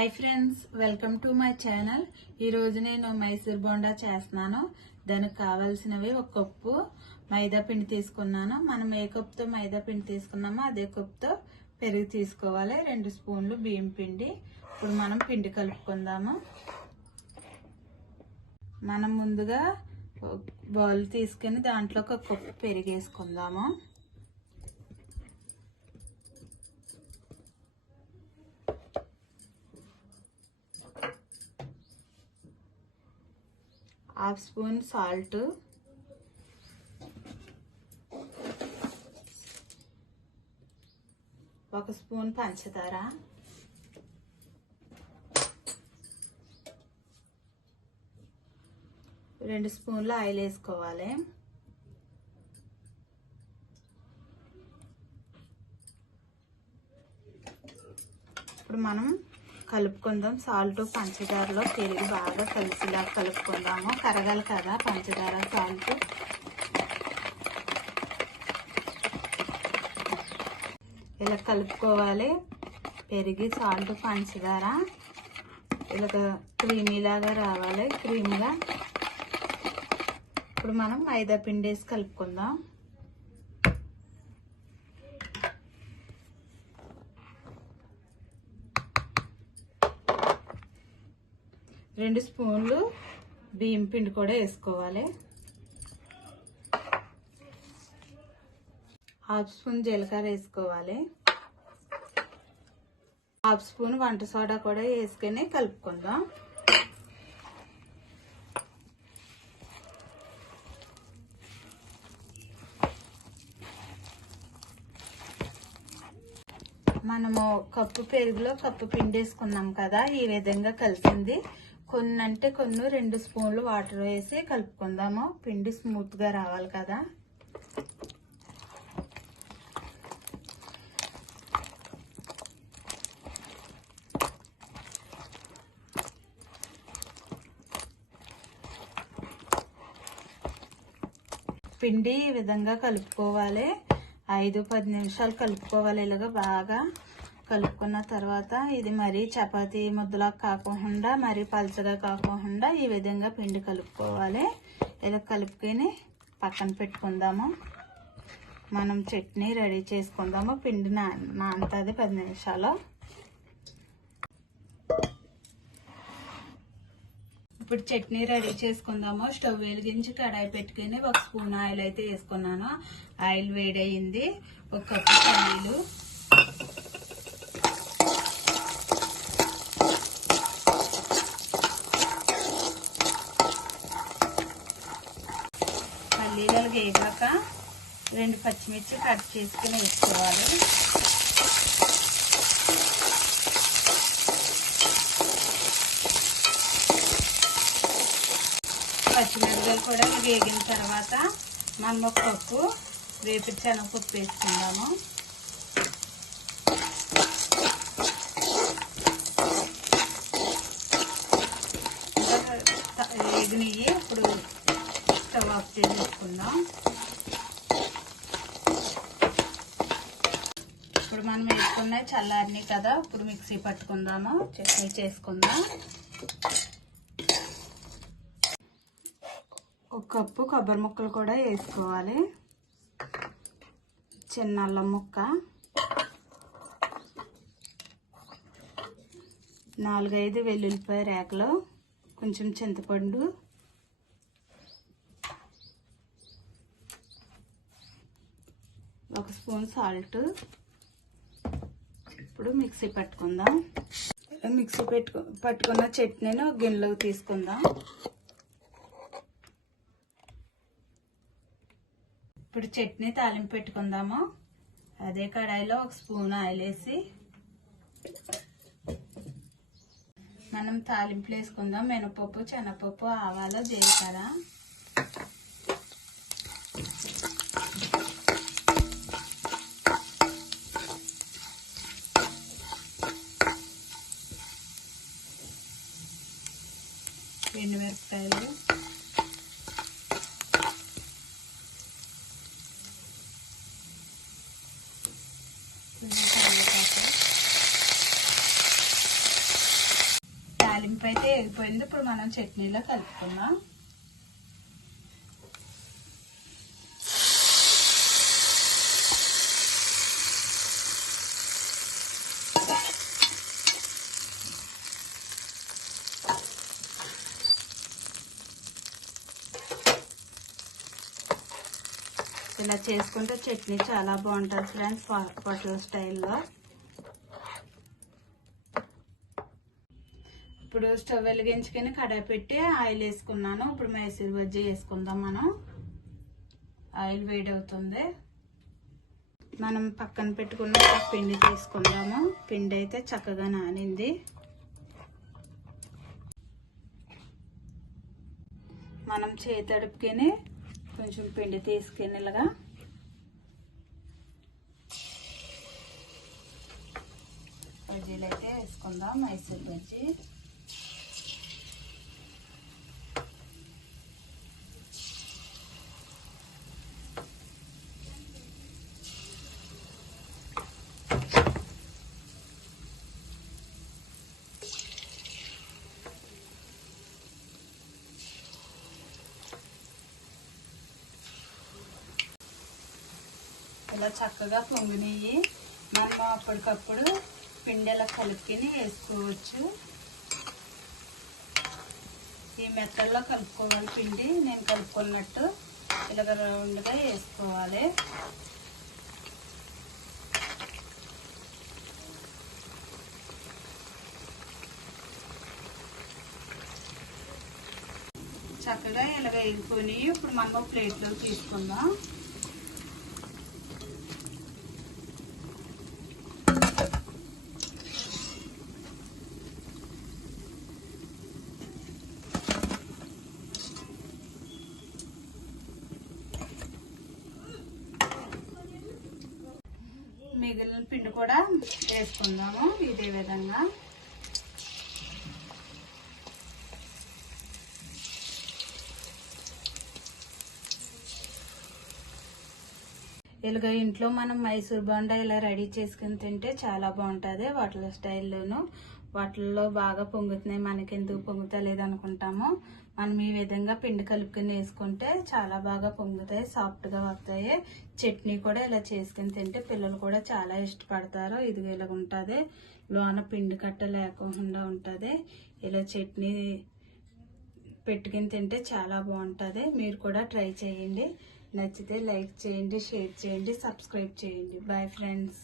Hi friends, welcome to my channel. ఈరోజు నేను మైసూర్ బోండా చేస్తున్నాను. దానికి కావాల్సినవి ఒక కప్పు మైదా పిండి తీసుకున్నాను. మనం ఏ కప్తో మైదా పిండి తీసుకున్నామో అదే కప్తో పెరుగు తీసుకోవాలి. 2 స్పూన్లు బియ్యం పిండి. ఇప్పుడు మనం పిండి కలుపుకుందాము. మనం ముందుగా బౌల్ తీసుకుని దాంట్లో ఒక కప్పు పెరుగు వేసుకుందాము. హాఫ్ స్పూన్ సాల్ట్, 1 స్పూన్ పంచదార, 2 స్పూన్ల ఆయిల్ వేసుకోవాలి. ఇప్పుడు మనం కలుపుకుందాం. సాల్ట్ పంచదారలో పెరుగు బాగా కలిసిలా కలుపుకుందాము. కరగాలి కదా పంచదార సాల్ట్. ఇలా కలుపుకోవాలి. పెరిగి సాల్ట్ పంచదార ఇలా క్రీమీలాగా రావాలి, క్రీమ్గా. ఇప్పుడు మనం మైదా పిండి వేసి కలుపుకుందాం. రెండు స్పూన్లు బియ్యం పిండి కూడా వేసుకోవాలి. హాఫ్ స్పూన్ జీలకర్ర వేసుకోవాలి. హాఫ్ స్పూన్ వంట సోడా కూడా వేసుకొని కలుపుకుందాం. మనము కప్పు పెరుగులో కప్పు పిండి వేసుకున్నాం కదా, ఈ విధంగా కలిసింది. కొన్ని అంటే కొన్ని 2 స్పూన్లు వాటర్ వేసి కలుపుకుందాము. పిండి స్మూత్గా రావాలి కదా. పిండి ఈ విధంగా కలుపుకోవాలి. 5-10 నిమిషాలు కలుపుకోవాలి. ఇలాగా బాగా కలుపుకున్న తర్వాత ఇది మరీ చపాతీ ముద్దలా కాకుండా మరీ పలచగా కాకుండా ఈ విధంగా పిండి కలుపుకోవాలి. ఇలా కలుపుకొని పక్కన పెట్టుకుందాము. మనం చట్నీ రెడీ చేసుకుందాము. పిండి నానుతుంది 10 నిమిషాలు. ఇప్పుడు చట్నీ రెడీ చేసుకుందాము. స్టవ్ వెలిగించి కడాయి పెట్టుకుని 1 స్పూన్ ఆయిల్ అయితే వేసుకున్నాను. ఆయిల్ వేడయింది. 1 కప్పు పల్లీలు, పల్లీలు వేగాక 2 పచ్చిమిర్చి కట్ చేసుకుని వేసుకోవాలి. పచ్చిమిరపకాయలు కూడా వేగిన తర్వాత మనం 1 కప్పు వేపి శనగపప్పు వేసుకుందాము. వేగినవి ఇప్పుడు స్టవ్ ఆఫ్ చేసుకుందాం. ఇప్పుడు మనం వేసుకున్నాయి చల్లారినాయి కదా, ఇప్పుడు మిక్సీ పట్టుకుందాము. చట్నీ చేసుకుందాం. 1 కప్పు కొబ్బరి ముక్కలు కూడా వేసుకోవాలి. చిన్న అల్లం ముక్క, 4-5 వెల్లుల్లిపాయ రేకలు, కొంచెం చింతపండు, ఒక స్పూన్ సాల్ట్. ఇప్పుడు మిక్సీ పట్టుకుందాం. మిక్సీ పట్టుకున్న చట్నీని ఒక గిన్నెలోకి తీసుకుందాం. ఇప్పుడు చట్నీ తాలింపు పెట్టుకుందాము. అదే కడాయిలో 1 స్పూన్ ఆయిల్ వేసి మనం తాలింపులు వేసుకుందాం. మినపప్పు, శనగపప్పు, ఆవాలు, జీలకర్ర, ఎండుమిరపకాయలు, తాలింపు అయితే వేగిపోయింది. ఇప్పుడు మనం చట్నీలో కలుపుకుందాం. ఇలా చేసుకుంటే చట్నీ చాలా బాగుంటుంది ఫ్రెండ్స్, హోటల్ స్టైల్లో. ఇప్పుడు స్టవ్ వెలిగించుకొని కడాయి పెట్టి ఆయిల్ వేసుకున్నాను. ఇప్పుడు మైసూర్ బజ్జీ వేసుకుందాం మనం. ఆయిల్ వేడవుతుంది. మనం పక్కన పెట్టుకున్న పిండి తీసుకుందాము. పిండి అయితే చక్కగా నానింది. మనం చేతడుపుకొని కొంచెం పిండి తీసుకొని ఇలాగా బజ్జీలు అయితే వేసుకుందాం. మైసూర్ బజ్జీ. ఇలా చక్కగా పొంగినవి మనం అప్పటికప్పుడు పిండి ఇలా కలుపుకొని వేసుకోవచ్చు. ఈ మెత్తల్లో కలుపుకోవాలి పిండి. నేను కలుపుకున్నట్టు ఇలాగ రౌండ్గా వేసుకోవాలి. చక్కగా ఇలాగ వేసుకొని ఇప్పుడు మనం ప్లేట్లో తీసుకుందాం. మిగిలిన పిండి కూడా వేసుకుందాము ఇదే విధంగా. ఇలాగ ఇంట్లో మనం మైసూర్ బోండా ఇలా రెడీ చేసుకుని తింటే చాలా బాగుంటుంది. హోటల్ స్టైల్లోను వాటిల్లో బాగా పొంగుతున్నాయి, మనకి ఎందుకు పొంగుతలేదు అనుకుంటాము. మనం ఈ విధంగా పిండి కలుపుకొని వేసుకుంటే చాలా బాగా పొంగుతాయి, సాఫ్ట్గా వస్తాయి. చట్నీ కూడా ఇలా చేసుకుని తింటే పిల్లలు కూడా చాలా ఇష్టపడతారు. ఇది ఇలాగ ఉంటుంది, లోన పిండి కట్ట లేకుండా ఉంటుంది. ఇలా చట్నీ పెట్టుకుని తింటే చాలా బాగుంటుంది. మీరు కూడా ట్రై చేయండి. నచ్చితే లైక్ చేయండి, షేర్ చేయండి, సబ్స్క్రైబ్ చేయండి. Bye friends.